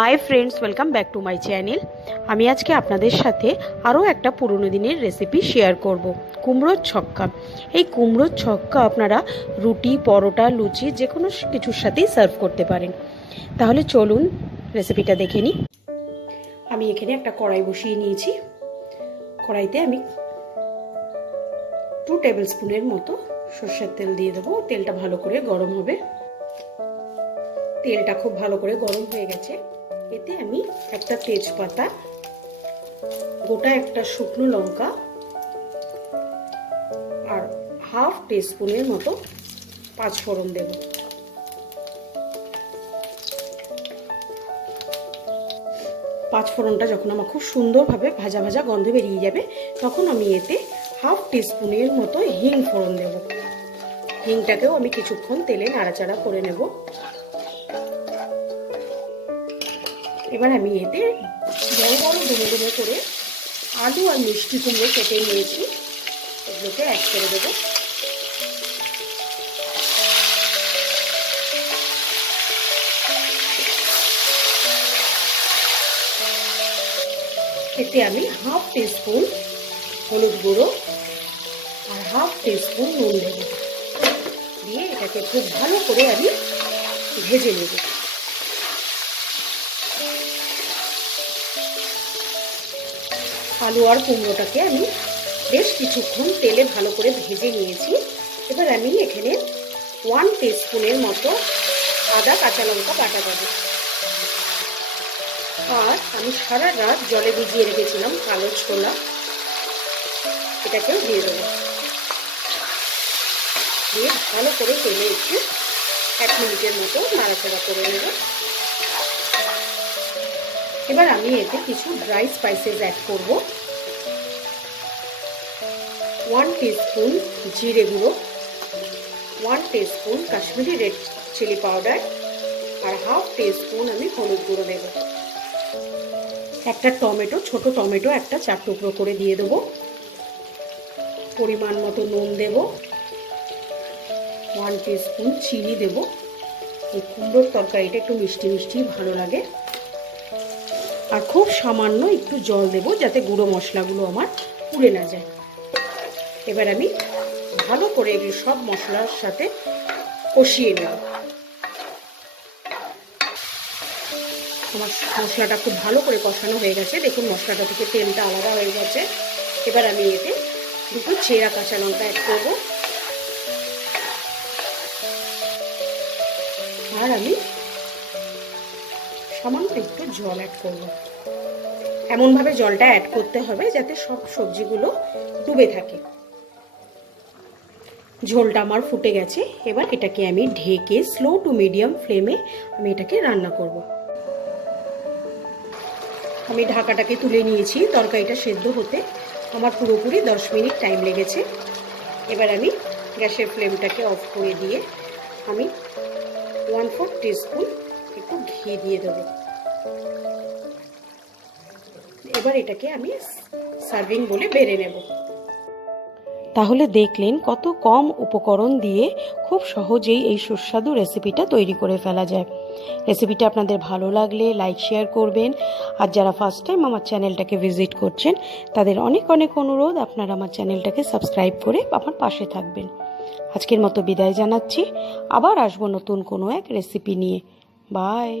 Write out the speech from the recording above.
Hi friends, welcome back to my channel. আমি আজকে আপনাদের সাথে আরও একটা পুরনো দিনের রেসিপি শেয়ার করব, কুমড়োর ছক্কা। এই কুমড়োর ছক্কা আপনারা রুটি, পরোটা, লুচি যে কোনো কিছুর সাথেই সার্ভ করতে পারেন। তাহলে চলুন রেসিপিটা দেখে নিই। আমি এখানে একটা কড়াই বসিয়ে নিয়েছি। কড়াইতে আমি 2 টেবিল স্পুনের মতো সর্ষের তেল দিয়ে দেবো। তেলটা ভালো করে গরম হবে। তেলটা খুব ভালো করে গরম হয়ে গেছে। এতে আমি একটা তেজপাতা, গোটা একটা শুকনো লঙ্কা আর হাফ টিস্পুনের মতো পাঁচফোড়ন দেব। পাঁচফোড়নটা যখন আমার খুব সুন্দরভাবে ভাজা ভাজা গন্ধ বেরিয়ে যাবে, তখন আমি এতে হাফ টিস্পুনের মতো হিং ফোড়ন দেব। হিংটাকেও আমি কিছুক্ষণ তেলে নাড়াচাড়া করে নেব। এবার আমি এতে বড় বড় ডুমো ডুমো করে আলু আর মিষ্টি কুমড়ো কেটে নিয়েছি, এগুলোকে অ্যাড করে দেব। এতে আমি হাফ টিস্পুন হলুদ গুঁড়ো আর হাফ টিস্পুন নুন দেব। দিয়ে এটাকে খুব ভালো করে আমি ভেজে নেব। আলু আর কুমড়োটাকে আমি বেশ কিছুক্ষণ তেলে ভালো করে ভেজে নিয়েছি। এবার আমি এখানে 1 টিস্পুনের মতো আদা কাঁচা লঙ্কা বাটা দেবো। আর আমি সারা রাত জলে ভিজিয়ে রেখেছিলাম কালো ছোলা, এটাকেও দিয়ে দেবো। দিয়ে ভালো করে তেলে একটু 1 মিনিটের মতো নাড়াচাড়া করে নেব। এবার আমি এতে কিছু ড্রাই স্পাইসেস অ্যাড করব। 1 টিস্পুন জিরে গুঁড়ো, 1 teaspoon Kashmiri red chilli powder আর হাফ টিস্পুন আমি হলুদ গুঁড়ো দেব। একটা টমেটো, ছোট টমেটো একটা 4 টুকরো করে দিয়ে দেবো। পরিমাণ মতো নুন দেব। 1 টিস্পুন চিনি দেব। এই কুমড়োর তরকারিটা একটু মিষ্টি মিষ্টি ভালো লাগে। আর খুব সামান্য একটু জল দেব, যাতে গুঁড়ো মশলাগুলো আমার পুড়ে না যায়। এবার আমি ভালো করে এগুলো সব মশলার সাথে কষিয়ে নেব। আমার মশলাটা খুব ভালো করে কষানো হয়ে গেছে। দেখুন মশলাটা থেকে তেলটা আলাদা হয়ে গেছে। এবার আমি এতে 2 চেরা কাঁচা লঙ্কা অ্যাড করব। আর আমি সামান্য একটু জল অ্যাড করব। এমনভাবে জলটা অ্যাড করতে হবে যাতে সব সবজিগুলো ডুবে থাকে। ঝোলটা আমার ফুটে গেছে। এবার এটাকে আমি ঢেকে স্লো টু মিডিয়াম ফ্লেমে আমি এটাকে রান্না করব। আমি ঢাকাটাকে তুলে নিয়েছি। তরকারিটা সেদ্ধ হতে আমার পুরোপুরি 10 মিনিট টাইম লেগেছে। এবার আমি গ্যাসের ফ্লেমটাকে অফ করে দিয়ে আমি 1/4 টিস্পুন একটু ঘি দিয়ে দেবো। এবার এটাকে আমি সার্ভিং বলে বেড়ে নেব। তাহলে দেখলেন কত কম উপকরণ দিয়ে খুব সহজেই এই সুস্বাদু রেসিপিটা তৈরি করে ফেলা যায়। রেসিপিটা আপনাদের ভালো লাগলে লাইক শেয়ার করবেন। আর যারা ফার্স্ট টাইম আমার চ্যানেলটাকে ভিজিট করছেন, তাদের অনেক অনেক অনুরোধ আপনারা আমার চ্যানেলটাকে সাবস্ক্রাইব করে আমার পাশে থাকবেন। আজকের মতো বিদায় জানাচ্ছি। আবার আসবো নতুন কোনো এক রেসিপি নিয়ে। বাই।